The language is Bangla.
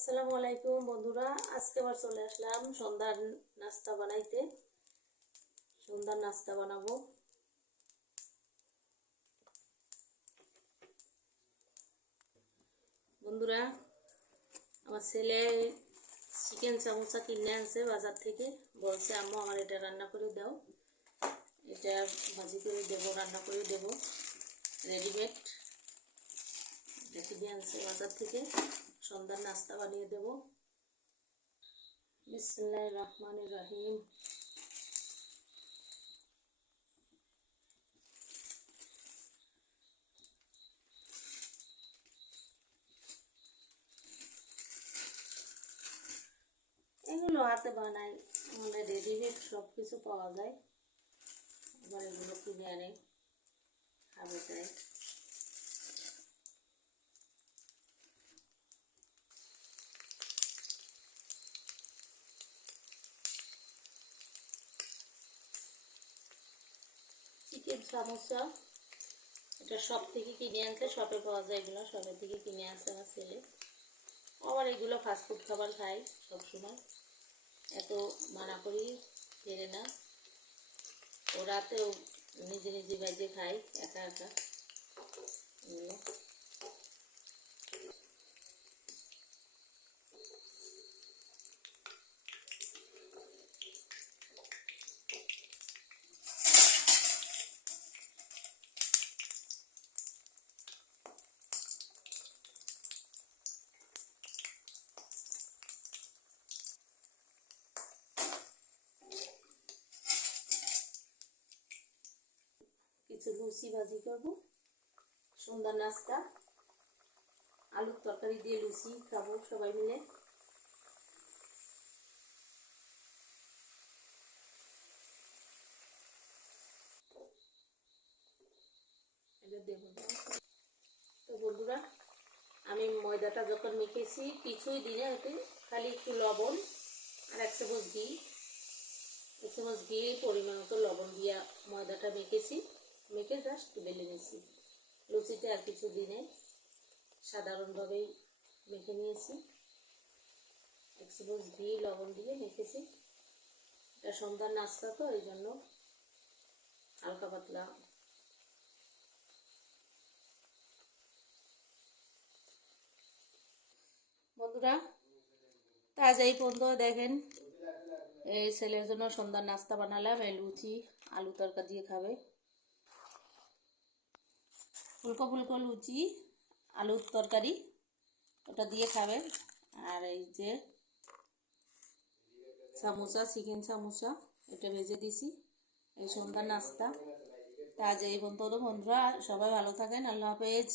আসসালামু আলাইকুম বন্ধুরা, আজকে আবার চলে আসলাম সন্ধ্যার নাস্তা বানাইতে। সন্ধ্যার নাস্তা বানাবো। বন্ধুরা, আমার ছেলে চিকেন সামোসা কিনে আনছে বাজার থেকে। বলছে আম্মু আমার এটা রান্না করে দাও, এটা ভাজি করে দেবো, রান্না করে দেবো। রেডিমেড এটা কিনে আনছে বাজার থেকে, সন্ধ্যার নাস্তা বানিয়ে দেবো। বিসমিল্লাহির রহমানির রহিম। এগুলো হাতে বানাই, আমাদের রেডিমেড সব কিছু পাওয়া যায়। এবার এগুলো কিনে আনে খাবে তাই। চিকেন সামোসা এটা সব থেকে কিনে আনছে, শপে পাওয়া যায় এগুলো, শপের থেকে কিনে আনছে আমার ছেলে। আবার এগুলো ফাস্টফুড খাবার খাই সবসময়, এত মানা করি ফেরে না। ও রাতেও নিজে নিজে ভেজে খাই একা একা এগুলো। কিছু লুচি ভাজি করবো, সন্ধ্যার নাস্তা। আলুর তরকারি দিয়ে লুচি খাবো সবাই মিলে। এটা দেবো। তো বন্ধুরা, আমি ময়দাটা যখন মেখেছি কিছুই দিনে ওতে খালি একটু লবণ আর 1 চামচ ঘি, 1 চামচ ঘি পরিমাণ মতো লবণ দিয়া ময়দাটা মেখেছি, মেখে জাস্ট বেলে নিয়েছি। লুচিতে আর কিছু দিনে সাধারণভাবেই মেখে নিয়েছি। 1 চামচ ঘি লবণ দিয়ে মেখেছি। এটা সন্ধ্যার নাস্তা তো এই জন্য হালকা পাতলা। বন্ধুরা, তা আজ এই পর্যন্ত দেখেন, এই ছেলের জন্য সন্ধ্যার নাস্তা বানালাম। এই লুচি আলু তরকা দিয়ে খাবে, ফুলকো ফুলকো লুচি আলুর তরকারি ওটা দিয়ে খাবে। আর এই যে সামোসা, চিকেন সামোসা এটা ভেজে দিছি, এই সন্ধ্যার নাস্তা। তা আজ এই পর্যন্ত বন্ধুরা, সবাই ভালো থাকেন, আল্লাহ হাফেজ।